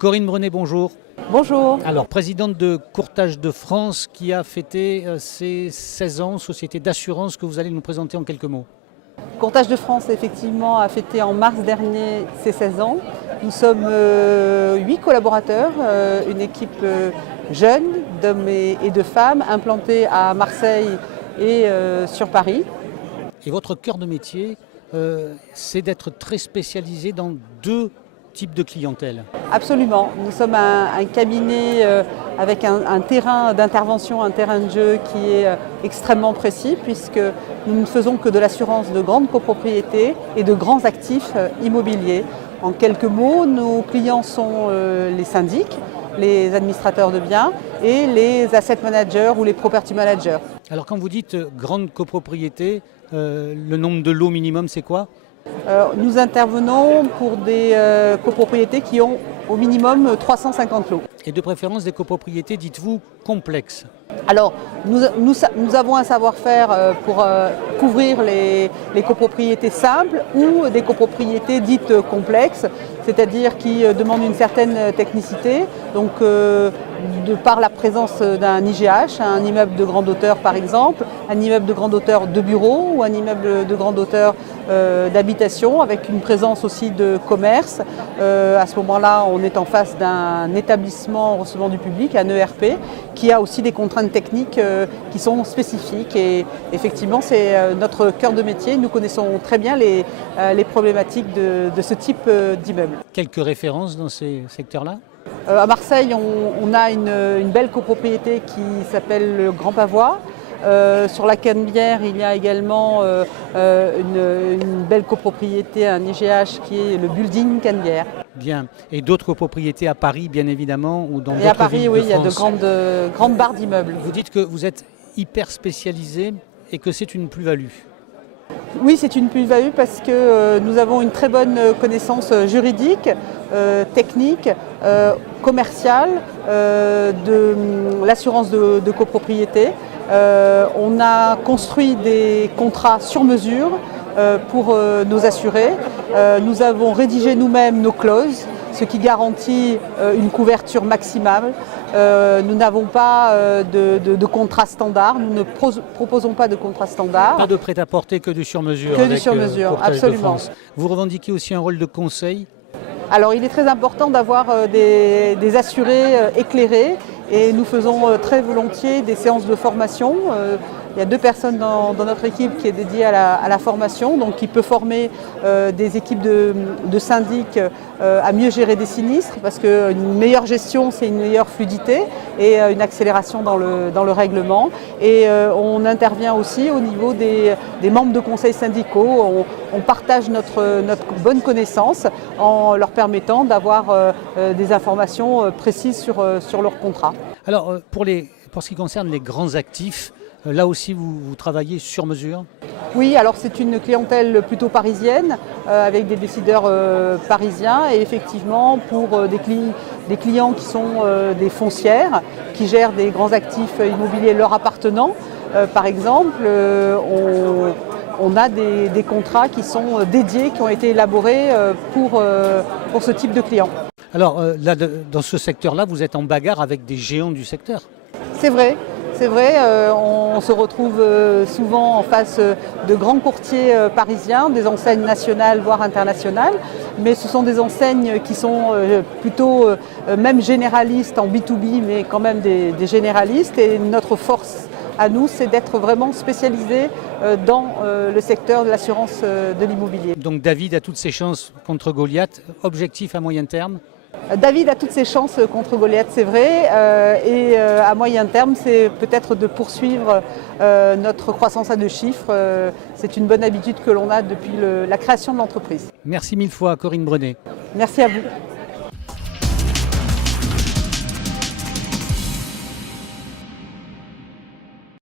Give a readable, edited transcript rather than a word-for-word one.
Corinne Brenet, bonjour. Bonjour. Alors, présidente de Courtage de France qui a fêté ses 16 ans, société d'assurance que vous allez nous présenter en quelques mots. Courtage de France, effectivement, a fêté en mars dernier ses 16 ans. Nous sommes 8 collaborateurs, une équipe jeune d'hommes et de femmes implantée à Marseille et sur Paris. Et votre cœur de métier, c'est d'être très spécialisé dans deux types de clientèle. Absolument. Nous sommes un cabinet avec un terrain d'intervention, un terrain de jeu qui est extrêmement précis puisque nous ne faisons que de l'assurance de grandes copropriétés et de grands actifs immobiliers. En quelques mots, nos clients sont les syndics, les administrateurs de biens et les asset managers ou les property managers. Alors quand vous dites grande copropriété, le nombre de lots minimum c'est quoi ? Nous intervenons pour des copropriétés qui ont au minimum 350 lots. Et de préférence des copropriétés, dites-vous, complexes. Alors, nous avons un savoir-faire pour couvrir les copropriétés simples ou des copropriétés dites complexes, c'est-à-dire qui demandent une certaine technicité. Donc, de par la présence d'un IGH, un immeuble de grande hauteur par exemple, un immeuble de grande hauteur de bureau ou un immeuble de grande hauteur d'habitation avec une présence aussi de commerce. À ce moment-là, on est en face d'un établissement recevant du public, un ERP, qui a aussi des contraintes techniques qui sont spécifiques. Et effectivement, c'est notre cœur de métier. Nous connaissons très bien les problématiques de ce type d'immeuble. Quelques références dans ces secteurs-là ? À Marseille, on a une belle copropriété qui s'appelle le Grand Pavois. Sur la Canebière, il y a également une belle copropriété, un IGH qui est le Building Canebière. Bien. Et d'autres copropriétés à Paris, bien évidemment, ou dans d'autres villes de France. Et à Paris, oui, il y a de grandes barres d'immeubles. Vous dites que vous êtes hyper spécialisé et que c'est une plus-value. Oui, c'est une plus-value parce que nous avons une très bonne connaissance juridique, technique, commerciale de l'assurance de copropriété. On a construit des contrats sur mesure pour nos assurés. Nous avons rédigé nous-mêmes nos clauses, ce qui garantit une couverture maximale. Nous n'avons pas de contrat standard, nous ne proposons pas de contrat standard. Pas de prêt-à-porter que du sur-mesure. Que du sur-mesure, absolument. Vous revendiquez aussi un rôle de conseil ? Alors il est très important d'avoir des assurés éclairés et nous faisons très volontiers des séances de formation. Il y a 2 personnes dans notre équipe qui est dédiée à la formation, donc qui peut former des équipes de syndics à mieux gérer des sinistres, parce qu'une meilleure gestion, c'est une meilleure fluidité et une accélération dans le règlement. Et on intervient aussi au niveau des membres de conseils syndicaux. On partage notre bonne connaissance en leur permettant d'avoir des informations précises sur leur contrat. Alors, pour ce qui concerne les grands actifs, là aussi, vous travaillez sur mesure ? Oui, alors c'est une clientèle plutôt parisienne, avec des décideurs parisiens et effectivement pour des clients qui sont des foncières, qui gèrent des grands actifs immobiliers leur appartenant. Par exemple, on a des contrats qui sont dédiés, qui ont été élaborés pour ce type de clients. Alors, là, dans ce secteur-là, vous êtes en bagarre avec des géants du secteur ? C'est vrai. C'est vrai, on se retrouve souvent en face de grands courtiers parisiens, des enseignes nationales voire internationales, mais ce sont des enseignes qui sont plutôt même généralistes en B2B, mais quand même des généralistes. Et notre force à nous, c'est d'être vraiment spécialisés dans le secteur de l'assurance de l'immobilier. Donc David a toutes ses chances contre Goliath. Objectif à moyen terme ? David a toutes ses chances contre Goliath, c'est vrai, et à moyen terme, c'est peut-être de poursuivre notre croissance à 2 chiffres. C'est une bonne habitude que l'on a depuis la création de l'entreprise. Merci 1000 fois, Corinne Brenet. Merci à vous.